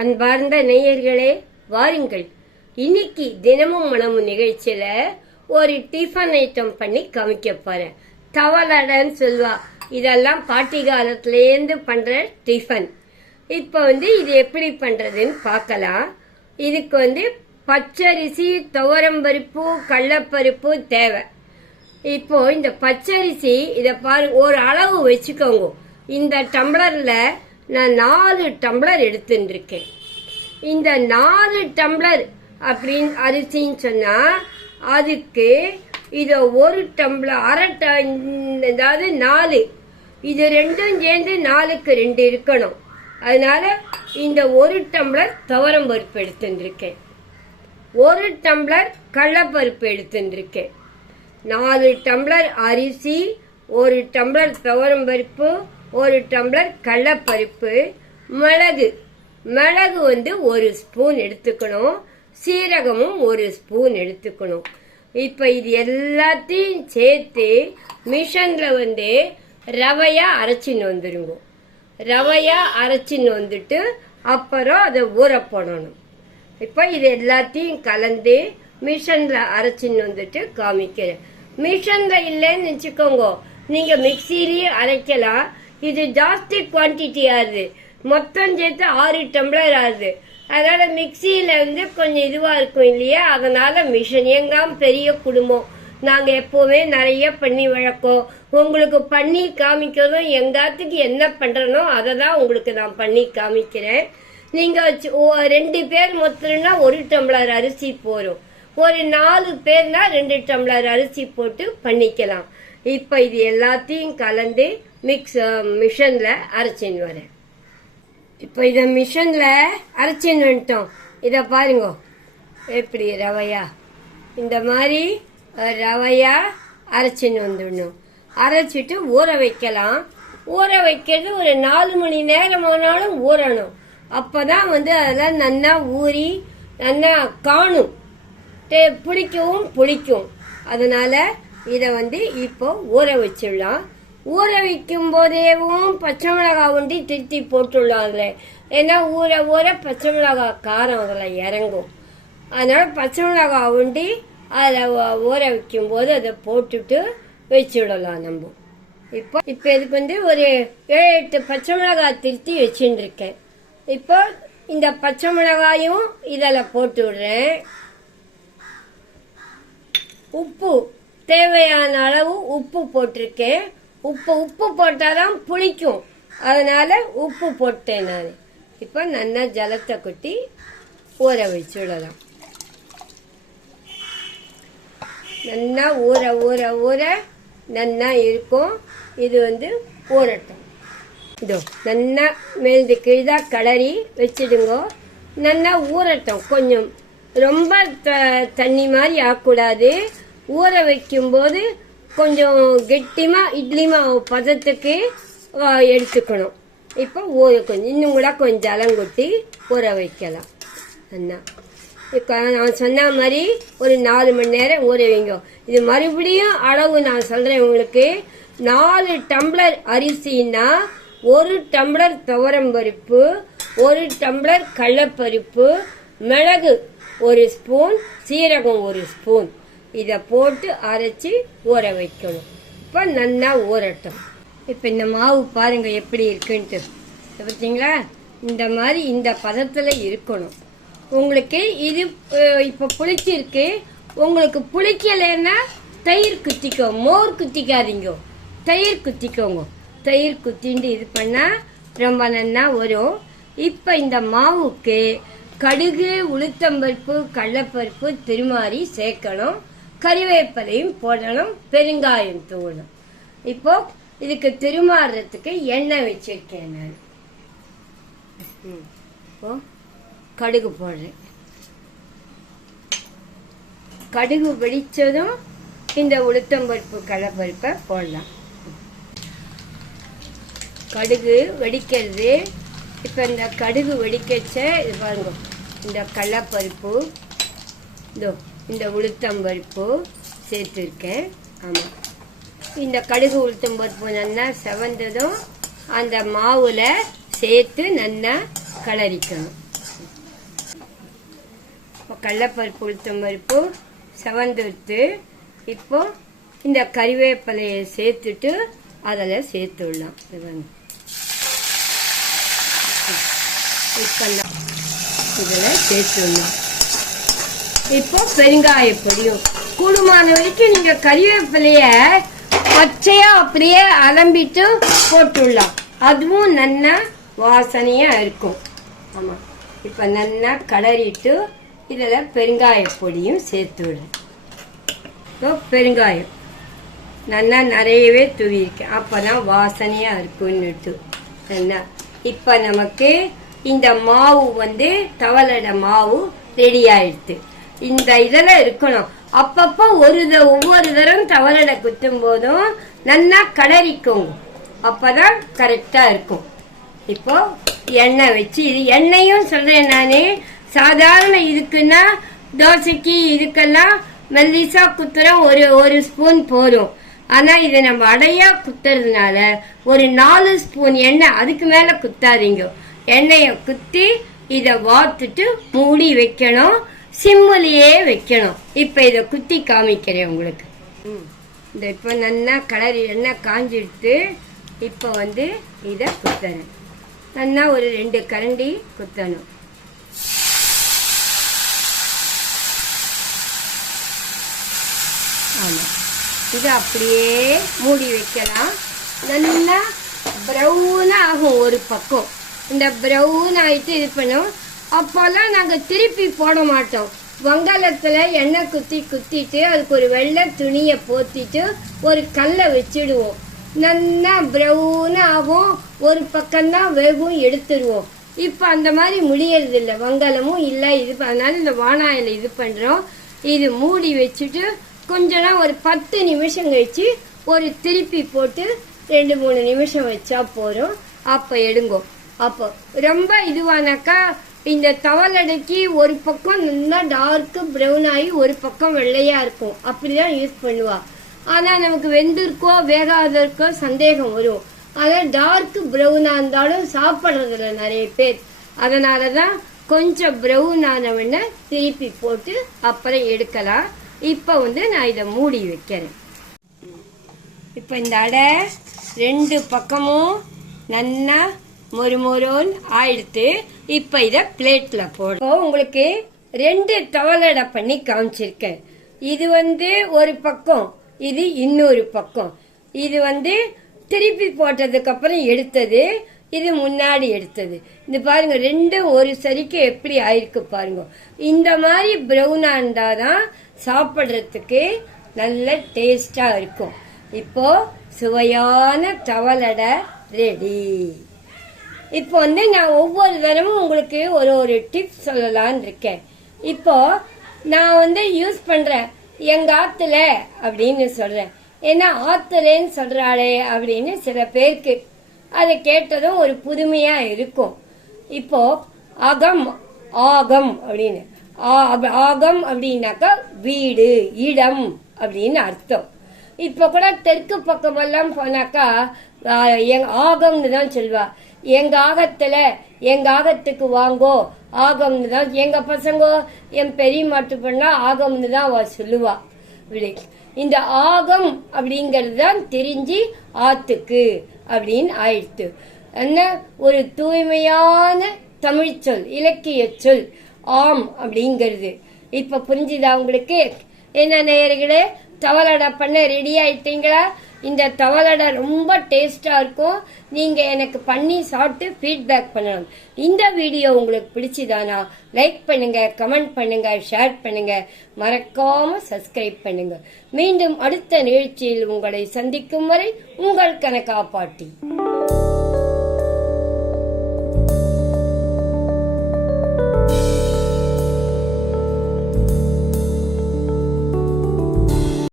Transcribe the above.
அன்பார்ந்த நேயர்களே வாருங்கள். இன்னைக்கு தினமும் மனமும் நிகழ்ச்சியில ஒரு டிஃபன் ஐட்டம் பண்ணி காமிக்க போறேன். தவளடன்னு சொல்லுவா. இதெல்லாம் பாட்டி காலத்துலேருந்து பண்ற டிஃபன் இப்போ வந்து இது எப்படி பண்றதுன்னு பார்க்கலாம். இதுக்கு வந்து பச்சரிசி துவரம்பருப்பு கடலப்பருப்பு தேவை. இப்போ இந்த பச்சரிசி இதை பாரு ஒரு அளவு வச்சுக்கோங்க. இந்த டம்ளர்ல நான் நாலு டம்ளர் எடுத்துட்டுருக்கேன் இந்த நாலு டம்ளர் அப்படின்னு அரிசின்னு சொன்னால் அதுக்கு இதை ஒரு டம்ளர் அரை ட- அதாவது நாலு. இது ரெண்டும் சேர்ந்து நாலுக்கு ரெண்டு இருக்கணும். அதனால இந்த ஒரு டம்ளர் துவரம் பருப்பு எடுத்துருக்கேன். ஒரு டம்ளர் கடலப்பருப்பு எடுத்துருக்கேன். நாலு டம்ளர் அரிசி ஒரு டம்ளர் துவரம் பருப்பு ஒரு டம்ளர் கடலப்பருப்பு மிளகு. மிளகு வந்து ஒரு ஸ்பூன் எடுத்துக்கணும். சீரகமும் ஒரு ஸ்பூன் எடுத்துக்கணும். இப்போ இது எல்லாத்தையும் சேர்த்து மிஷனில் வந்து ரவையாக அரைச்சின்னு வந்துடுங்க ரவையாக அரைச்சின்னு வந்துட்டு அப்புறம் அதை ஊற போடணும். இப்போ இது எல்லாத்தையும் கலந்து மிஷனில் அரைச்சின்னு வந்துட்டு காமிக்கிறேன். மிஷனில் இல்லைன்னு வச்சுக்கோங்க. நீங்கள் மிக்சிலேயே அரைக்கலாம். இது ஜாஸ்தி குவான்டிட்டி ஆகுது. மொத்தம் சேர்த்து ஆறு டம்ளர் ஆகுது. அதனால மிக்சியில வந்து கொஞ்சம் இதுவா இருக்கும் இல்லையா? அதனால மிஷின் எங்காம் பெரிய குடும்பம். நாங்க எப்பவுமே நிறைய பண்ணி வழக்கம் உங்களுக்கு பண்ணி காமிக்கிறதும் எங்காத்துக்கு என்ன பண்றனோ அதை தான் உங்களுக்கு நான் பண்ணி காமிக்கிறேன். நீங்க வச்சு- ஓ- ரெண்டு பேர் மொத்தம்னா ஒரு டம்ளர் அரிசி போரும் ஒரு நாலு பேர்னா ரெண்டு டம்ளர் அரிசி போட்டு பண்ணிக்கலாம். இப்ப இது எல்லாத்தையும் கலந்து மிக்ஸ் மிஷனில் uh, அரைச்சின்னு வரேன். இப்போ இதை மிஷனில் அரைச்சின்னு வந்துட்டோம். இதை பாருங்க. எப்படி ரவையா? இந்த மாதிரி ரவையா அரைச்சின்னு வந்துடணும். அரைச்சிட்டு ஊற வைக்கலாம். ஊற வைக்கிறது ஒரு நாலு மணி நேரம் ஆனாலும் ஊறணும். அப்போ தான் வந்து அதெல்லாம் நல்லா ஊறி நல்லா காணும். டே- புளிக்கவும் புளிக்கும். அதனால் இதை வந்து இப்போ ஊற வச்சிடலாம். ஊற வைக்கும் போதேவும் பச்சை மிளகாய் ஒண்டி திருத்தி போட்டுடலாம் அதில் ஏன்னா ஊற ஊற பச்சை மிளகாய் காரம் அதில் இறங்கும். அதனால் பச்சை மிளகாய் ஒண்டி அதில் ஊற வைக்கும் போது அதை போட்டுட்டு வச்சுடலாம் நம்ம. இப்போ இப்போ இதுக்கு வந்து ஒரு ஏழு எட்டு பச்சை மிளகாய் திருத்தி வச்சுட்டு இருக்கேன் இப்போ இந்த பச்சை மிளகாயும் இதில் போட்டு விடுறேன் உப்பு தேவையான அளவு உப்பு போட்டிருக்கேன். உப்பு உப்பு போட்டாதான் புளிக்கும். அதனால உப்பு போட்டேன் நான். இப்போ நல்லா ஜலத்தை கொட்டி ஊற வச்சுடலாம் நல்லா ஊற ஊற ஊற நல்லா இருக்கும். இது வந்து ஊறட்டும். இதோ நல்லா மேல்து கீழாக கிளறி வச்சிடுங்க. நல்லா ஊறட்டும். கொஞ்சம் ரொம்ப த- தண்ணி மாதிரி ஆகக்கூடாது ஊற வைக்கும்போது கொஞ்சம் கெட்டிமா இட்லி மாவு பதத்துக்கு எடுத்துக்கணும். இப்போ ஊற கொஞ்சம் இன்னும் கூட கொஞ்சம் அலங்கொட்டி ஊற வைக்கலாம். அண்ணா. இப்போ நான் சொன்ன மாதிரி ஒரு நாலு மணி நேரம் ஊற வைங்க. இது மறுபடியும் அளவு நான் சொல்கிறேன் உங்களுக்கு. நாலு டம்ளர் அரிசின்னா ஒரு டம்ளர் துவரம் பருப்பு ஒரு டம்ளர் கடலப்பருப்பு மிளகு ஒரு ஸ்பூன் சீரகம் ஒரு ஸ்பூன். இதை போட்டு அரைச்சி ஊற வைக்கணும். இப்போ நல்லா ஊறட்டும். இப்போ இந்த மாவு பாருங்க எப்படி இருக்குன்ட்டு. பார்த்தீங்களா? இந்த மாதிரி இந்த பதத்தில் இருக்கணும். உங்களுக்கு இது இப்போ புளிச்சிருக்கு. உங்களுக்கு புளிக்கலைன்னா தயிர் குத்திக்கோ மோர் குத்திக்காதீங்க. தயிர் குத்திக்கோங்க. தயிர் குத்திண்டு இது பண்ணால் ரொம்ப நல்லா வரும். இப்போ இந்த மாவுக்கு கடுகு உளுத்தம்பருப்பு கடலப்பருப்பு திருமாறி சேர்க்கணும். கறிவேப்பிலையும் போடணும் பெருங்காயம் தூளும் இப்போ இதுக்கு திருமாறுறதுக்கு எண்ணெய் வச்சிருக்கேன் நான். ம். இப்போ கடுகு போடுறேன். கடுகு வெடிச்சதும் இந்த உளுத்தம்பருப்பு கடலப்பருப்பை போடலாம். கடுகு வெடிக்கிறது. இப்போ இந்த கடுகு வெடிக்கச்ச இது பாருங்க இந்த கடலப்பருப்பு இதோ இந்த உளுத்தம் பருப்பு சேர்த்துருக்கேன். ஆமாம் இந்த கடுகு உளுத்தம் பருப்பு நல்லா செவந்ததும் அந்த மாவில் சேர்த்து நல்லா கலரிக்கணும். கடலப்பருப்பு உளுத்தம் பருப்பு செவந்துடுத்து இப்போ இந்த கறிவேப்பிலையை சேர்த்துட்டு அதில் சேர்த்து விடலாம். இது இப்போ இதில் சேர்த்து விடலாம். இப்போ பெருங்காய பொடியும் கூடுமான வரைக்கும் நீங்க கறிவேப்பிலைய பச்சையா அப்படியே அலம்பிட்டு போட்டுடலாம். அதுவும் நல்லா வாசனையா இருக்கும். ஆமா. இப்போ நல்லா கலரிட்டு இதில் பெருங்காய பொடியும் சேர்த்து விடுறேன் இப்போ பெருங்காயம். நல்லா நிறையவே தூவிருக்கேன் அப்பதான் வாசனையா இருக்கும்னுட்டு. என்ன இப்போ நமக்கு இந்த மாவு வந்து தவளட மாவு ரெடி ஆயிடுது. இந்த இதில் இருக்கணும். அப்பப்போ ஒரு ஒவ்வொரு தரம் தவறலை குத்தும் போதும் நல்லா கலரிக்கும். அப்போதான் கரெக்டாக இருக்கும். இப்போ எண்ணெய் வச்சு இது எண்ணெயும் சொல்கிறேன் நான். சாதாரண இதுக்குன்னா தோசைக்கு இதுக்கெல்லாம் மெல்லிசா குத்துறோம் ஒரு ஒரு ஸ்பூன் போதும். ஆனால் இதை நம்ம அடையா குத்துறதுனால ஒரு நாலு ஸ்பூன் எண்ணெய் அதுக்கு மேலே குத்தாதீங்க. எண்ணெயை குத்தி இதை வாத்துட்டு மூடி வைக்கணும். சிம்முலையே வைக்கணும். இப்ப இத குத்தி காமிக்கிறேன் உங்களுக்கு. இந்த இப்போ நல்லா கலர் எண்ணெய் காஞ்சிடுத்து இப்போ வந்து இதை குத்தணும். நல்லா ஒரு ரெண்டு கரண்டி குத்தணும். ஆமாம் இது அப்படியே மூடி வைக்கலாம். நல்லா ப்ரௌனாக ஆகும் ஒரு பக்கம். இந்த ப்ரௌன் ஆயிட்டு இது பண்ணும். அப்போல்லாம் நாங்கள் திருப்பி போட மாட்டோம். வங்காளத்தில் எண்ணெய் குத்தி குத்திட்டு அதுக்கு ஒரு வெள்ளை துணியை போத்திட்டு ஒரு கல்லை வச்சிடுவோம். நல்லா ப்ரௌனாகவும் ஆகும். ஒரு பக்கம்தான் வேகும் எடுத்துருவோம் இப்போ அந்த மாதிரி முடியறது இல்லை. வங்காளமும் இல்லை. இது அதனால இந்த வானாயில் இது பண்ணுறோம் இது மூடி வச்சுட்டு கொஞ்ச ஒரு பத்து நிமிஷம் கழிச்சு ஒரு திருப்பி போட்டு ரெண்டு மூணு நிமிஷம் வச்சா போதும். அப்போ எடுங்கோ. அப்போ ரொம்ப இதுவானாக்கா இந்த தவளடைக்கு ஒரு பக்கம் நல்லா டார்க் ப்ரௌன் ஆகி ஒரு பக்கம் வெள்ளையா இருக்கும். அப்படிதான் யூஸ் பண்ணுவா. ஆனா நமக்கு வெந்திருக்கோ வேகாதற்கோ சந்தேகம் வரும். அதான் டார்க் ப்ரௌனா இருந்தாலும் சாப்பிட்றதில்ல நிறைய பேர். அதனாலதான் கொஞ்சம் ப்ரௌன் ஆனவன திருப்பி போட்டு அப்புறம் எடுக்கலாம். இப்போ வந்து நான் இதை மூடி வைக்கிறேன். இப்போ இந்த அடை ரெண்டு பக்கமும் நல்லா மொறு மொறுன்னு ஆயிடுத்து இப்போ இதை பிளேட்ல போடும் உங்களுக்கு ரெண்டு டவலடை பண்ணி காமிச்சிருக்கேன். இது வந்து ஒரு பக்கம் இது இன்னொரு பக்கம். இது வந்து திருப்பி போட்டதுக்கு அப்புறம் எடுத்தது இது முன்னாடி எடுத்தது. இந்த பாருங்க ரெண்டும் ஒரு சரிக்கு எப்படி ஆயிருக்கு பாருங்க. இந்த மாதிரி ப்ரௌனா இருந்தாதான் சாப்பிட்றதுக்கு நல்ல டேஸ்டா இருக்கும். இப்போ சுவையான தவளடை ரெடி. இப்போ வந்து நான் ஒவ்வொரு தடவும் உங்களுக்கு ஒரு ஒரு டிப்ஸ் சொல்லலான் இருக்கேன். இப்போ நான் வந்து யூஸ் பண்றேன். எங்க ஆத்துல அப்படின்னு சொல்றேன். ஏன்னா ஆத்துலன்னு சொல்றாளே அப்படின்னு சில பேருக்கு அதை கேட்டதும் ஒரு புதுமையா இருக்கும். இப்போ அகம் ஆகம் அப்படின்னு. ஆ- ஆகம் அப்படின்னாக்கா வீடு இடம் அப்படின்னு அர்த்தம். இப்போ கூட தெற்கு பக்கமெல்லாம் போனாக்கா எங் ஆகம்னு தான் சொல்வா எங்க ஆகத்துல எங்க ஆகத்துக்கு வாங்கோ? ஆகம்னு தான் எங்க பசங்க? என் பெரிய மாட்டு பண்ணா ஆகம்னு தான் அவ சொல்லுவா. இப்படி இந்த ஆகம் அப்படிங்கிறது தான் தெரிஞ்சு ஆத்துக்கு அப்படின்னு ஆயிடுத்து. என்ன? ஒரு தூய்மையான தமிழ் சொல் இலக்கிய சொல். ஆம் அப்படிங்கிறது. இப்ப புரிஞ்சுதா உங்களுக்கு? என்ன நேயர்களே? தவளடை பண்ண ரெடி ஆயிட்டீங்களா? இந்த தவகடை ரொம்ப டேஸ்ட்டாக இருக்கும். நீங்கள் எனக்கு பண்ணி சாப்பிட்டு ஃபீட்பேக் பண்ணணும். இந்த வீடியோ உங்களுக்கு பிடிச்சிதானா? லைக் பண்ணுங்கள் கமெண்ட் பண்ணுங்கள் ஷேர் பண்ணுங்கள் மறக்காமல் சப்ஸ்கிரைப் பண்ணுங்கள் மீண்டும் அடுத்த நிகழ்ச்சியில் உங்களை சந்திக்கும் வரை உங்கள் கணக்கா பாட்டி